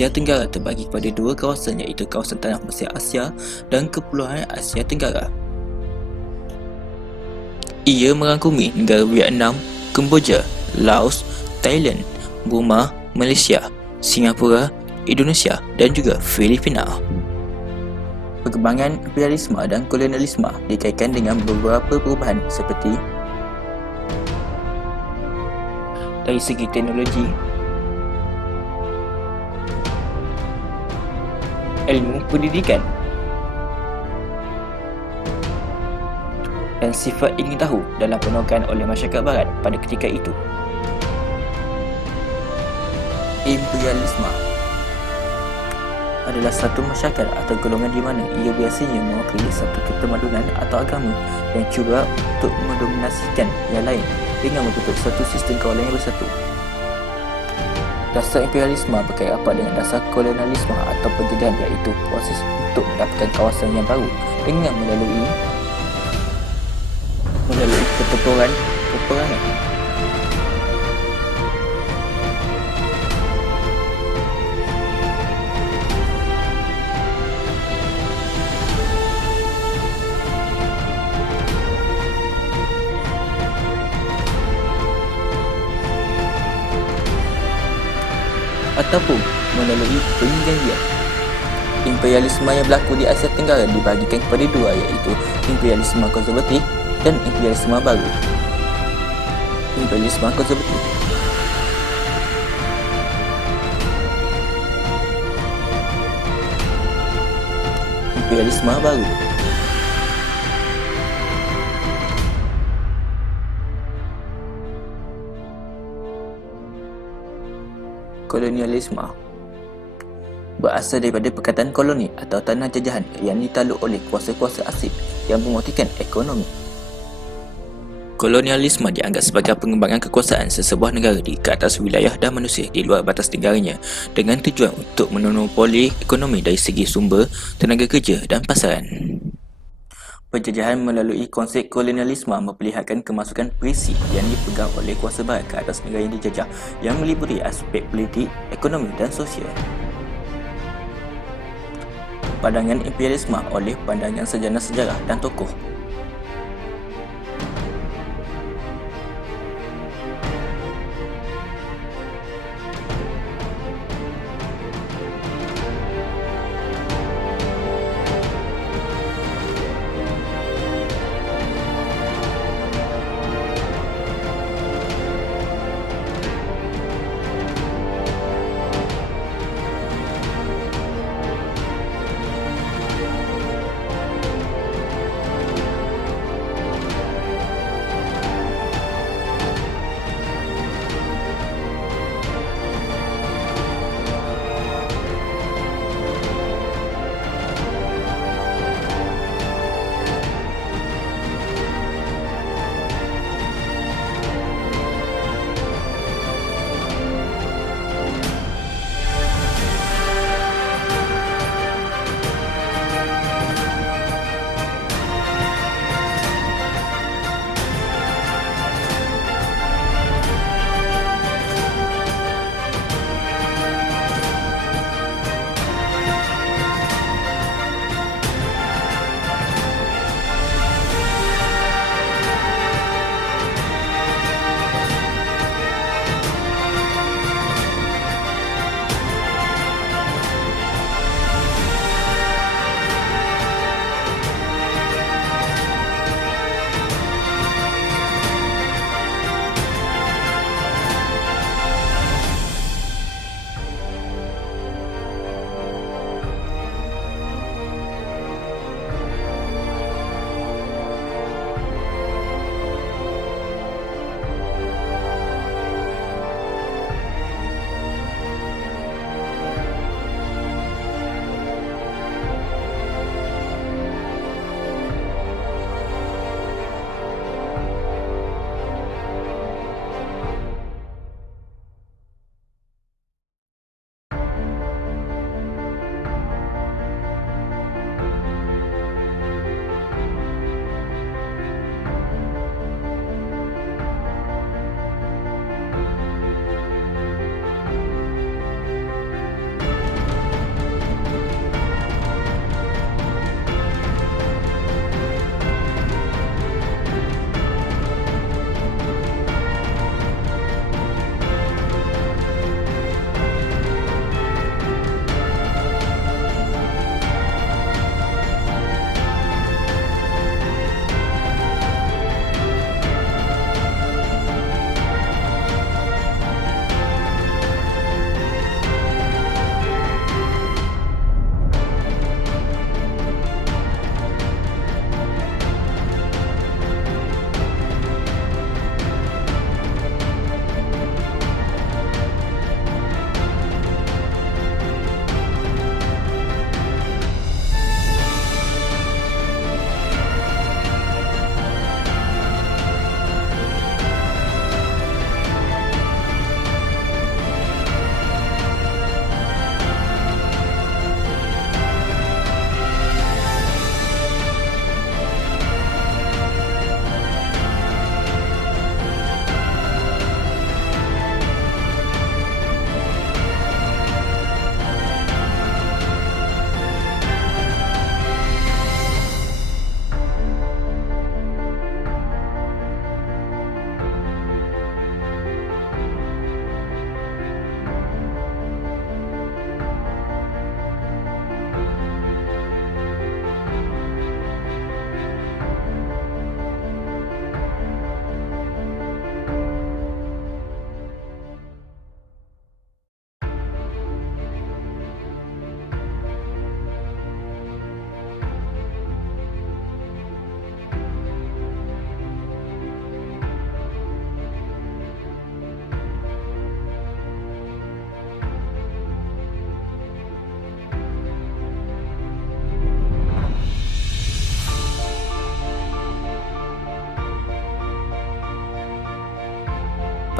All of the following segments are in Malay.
Asia Tenggara terbagi kepada dua kawasan, iaitu kawasan Tanah Mesir Asia dan Kepulauan Asia Tenggara. Ia merangkumi negara Vietnam, Kemboja, Laos, Thailand, Burma, Malaysia, Singapura, Indonesia dan juga Filipina. Perkembangan imperialisme dan kolonialisme dikaitkan dengan beberapa perubahan seperti dari segi teknologi, ilmu pendidikan dan sifat ingin tahu dalam penukaran oleh masyarakat barat pada ketika itu. Imperialisme adalah satu masyarakat atau golongan di mana ia biasanya mewakili satu ketamadunan atau agama yang cuba untuk mendominasikan yang lain dengan membentuk satu sistem kawalan yang bersatu. Dasar imperialisme berkait rapat dengan dasar kolonialisme atau penjajahan, iaitu proses untuk mendapatkan kawasan yang baru dengan melalui pertempuran peperangan. Ataupun melalui perjanjian. Imperialisme yang berlaku di Asia Tenggara dibahagikan kepada dua, iaitu imperialisme konservatif dan imperialisme baru. Imperialisme konservatif imperialisme baru kolonialisme berasal daripada perkataan koloni atau tanah jajahan yang ditakluk oleh kuasa-kuasa asing yang menguatkan ekonomi. Kolonialisme dianggap sebagai pengembangan kekuasaan sesebuah negara di ke atas wilayah dan manusia di luar batas negaranya dengan tujuan untuk memonopoli ekonomi dari segi sumber, tenaga kerja dan pasaran. Penjajahan melalui konsep kolonialisme memperlihatkan kemasukan perisi yang dipegang oleh kuasa barat ke atas negara yang dijajah yang meliputi aspek politik, ekonomi dan sosial. Pandangan imperialisme oleh pandangan sarjana sejarah dan tokoh.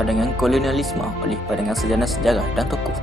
pandangan kolonialisme oleh pandangan sarjana sejarah dan tokoh.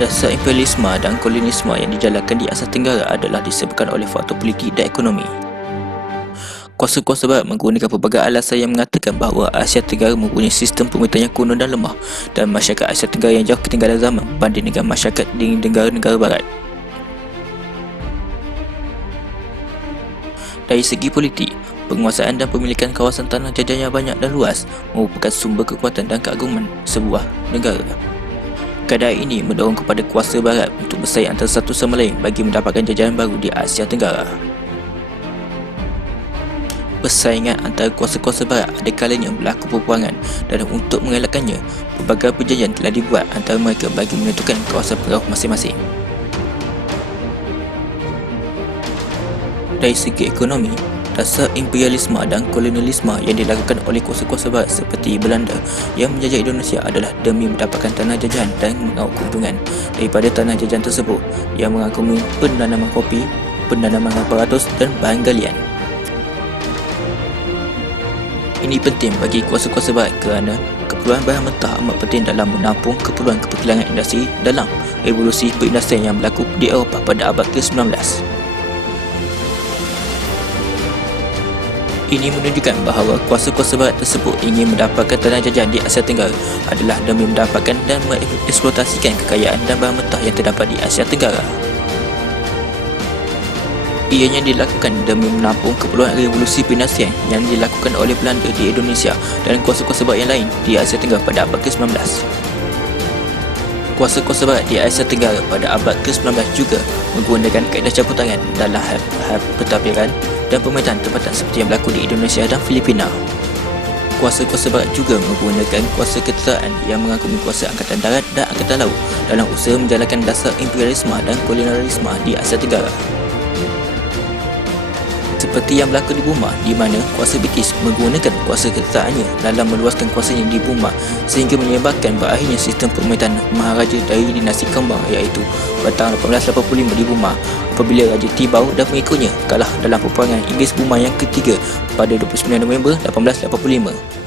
Dasar imperialisme dan kolonialisme yang dijalankan di Asia Tenggara adalah disebabkan oleh faktor politik dan ekonomi. Kuasa-kuasa barat menggunakan pelbagai alasan yang mengatakan bahawa Asia Tenggara mempunyai sistem pemerintahan yang kuno dan lemah, dan masyarakat Asia Tenggara yang jauh ketinggalan zaman berbanding dengan masyarakat di negara-negara barat. Dari segi politik, penguasaan dan pemilikan kawasan tanah jajah yang banyak dan luas merupakan sumber kekuatan dan keagungan sebuah negara. Keadaan ini mendorong kepada kuasa barat untuk bersaing antara satu sama lain bagi mendapatkan jajahan baru di Asia Tenggara. Persaingan antara kuasa-kuasa barat ada kalanya berlaku peperangan, dan untuk mengelakkannya, pelbagai perjanjian telah dibuat antara mereka bagi menentukan kawasan pengaruh masing-masing. Dari segi ekonomi, dasar imperialisme dan kolonialisme yang dilakukan oleh kuasa-kuasa barat seperti Belanda yang menjajah Indonesia adalah demi mendapatkan tanah jajahan dan mengauk keuntungan daripada tanah jajahan tersebut yang mengagumi penanaman kopi, penanaman aparatus dan bahan galian. Ini penting bagi kuasa-kuasa barat kerana keperluan bahan mentah amat penting dalam menampung keperluan keperkilangan industri dalam revolusi perindustrian yang berlaku di Eropah pada abad ke-19. Ini menunjukkan bahawa kuasa-kuasa barat tersebut ingin mendapatkan tanah jajahan di Asia Tenggara adalah demi mendapatkan dan mengeksploitasikan kekayaan dan bahan mentah yang terdapat di Asia Tenggara. Ianya dilakukan demi menampung keperluan revolusi pendinastian yang dilakukan oleh Belanda di Indonesia dan kuasa-kuasa barat yang lain di Asia Tenggara pada abad ke-19. Kuasa-kuasa barat di Asia Tenggara pada abad ke-19 juga menggunakan kaedah campur tangan dalam hal pentadbiran dan pemerintahan tempatan seperti yang berlaku di Indonesia dan Filipina. Kuasa-kuasa barat juga menggunakan kuasa ketenteraan yang merangkumi kuasa angkatan darat dan angkatan laut dalam usaha menjalankan dasar imperialisme dan kolonialisme di Asia Tenggara. Seperti yang berlaku di Burma, di mana kuasa British menggunakan kuasa ketenteraannya dalam meluaskan kuasanya di Burma sehingga menyebabkan berakhirnya sistem pemerintahan Maharaja dari dinasti kembang, iaitu pada tahun 1885 di Burma apabila Raja Tibau dan pengikutnya kalah dalam peperangan Inggeris Burma yang ketiga pada 29 November 1885.